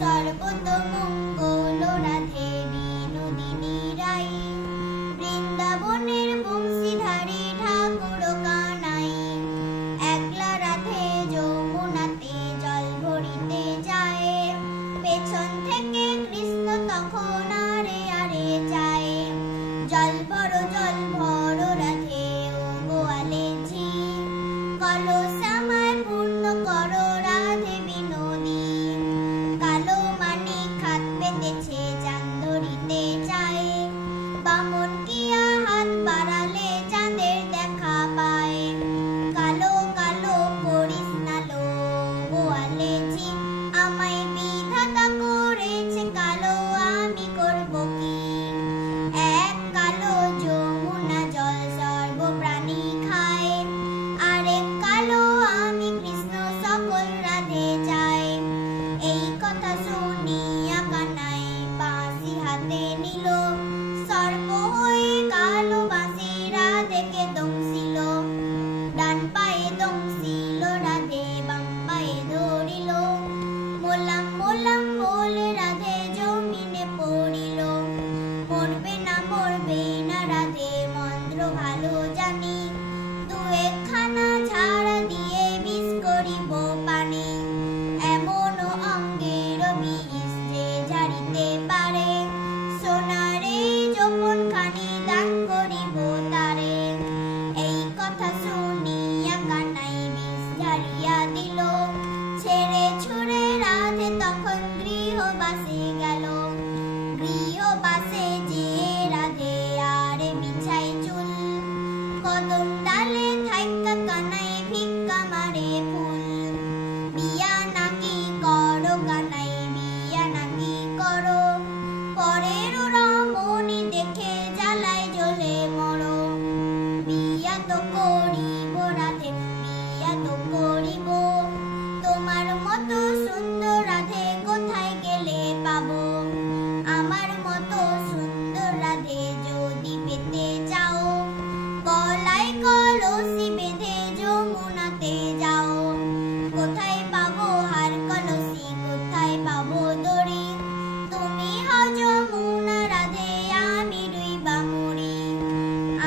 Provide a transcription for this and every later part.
সর্বতমঙ্গল রাধে বিনোদিনী রাই, বৃন্দাবনের বংশীধারী ঠাকুর কানাই। একলা রাধে যমুনাতে জল ভরিতে যায়, পেছন থেকে কৃষ্ণ তখন আরে আরে যায়। জল ভরো রাধে ও গোয়ালে ঝি, কলস আমায় পূর্ণ করো রাধে বিনোদী। কালো মানিক হাত পেতেছে চাঁদ ধরিতে চায়, বামন কিয়া হাত বাড়ালে চাঁদের দেখা পায়। কালো কালো করিস না লো গোয়ালে ঝি, আমায় বিধাতা করেছে কালো, আমি করব কি? এক কালো যমুনা জল সর্বপ্রাণী খায়, আরেক কালো আমি কৃষ্ণ সকল রাধে চাই। এই কথা শুনিয়া কানাই বাঁশি হাতে নিল, সর্প হয়ে কালো বাঁশি রাধেকে দংশিল। ডান পায়ে দংশিল রাধে, বাম পায়ে ধরিল, মোলাম মোলাম বলে রাধে জমিনে পড়িল। মরবে না রাধে মন্ত্র ভালো জানি, দুয়েকখানা ঝাড়া দিয়ে বিষ করিব পানি। এমন অঙ্গের বিষ যে ঝাড়িতে পারে, সোনারে যৌবন খানি দান করিব তারে। এই কথা শুনিয়া কানাই বিষ ঝাড়িয়া দিল, ছেড়ে ছুড়ে রাধে তখন গৃহবাসে গেল। গৃহবাসে যে রাধে আরে বিছাই চুল, কদম ডালে থাইকা কানাই ভিক্ষা মারে ফুল। বিয়া নাকি করো কানাই, বিয়া নাকি করো, পরের রমণী দেখে জ্বালায় জ্বলে মরো। বিয়া তো করিব রাধে, বিয়া তো করিব, তোমার মতো সুন্দর রাধে কোথায় গেলে পাবো? আমার মতো সুন্দর রাধে যদি পেতে চাও, গলায় কলসি বেঁধে যমুনাতে যাও। কোথায় পাবো হার কলসি, কোথায় পাবো দড়ি, তুমি হও যমুনা রাধে, আমি রইবা মরি।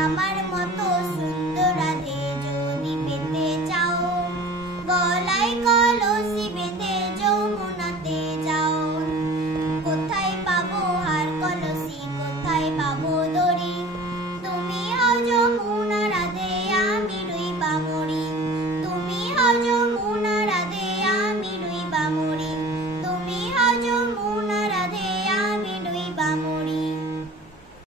আমার মতো সুন্দর রাধে যদি পেতে চাও, গলায় কলসি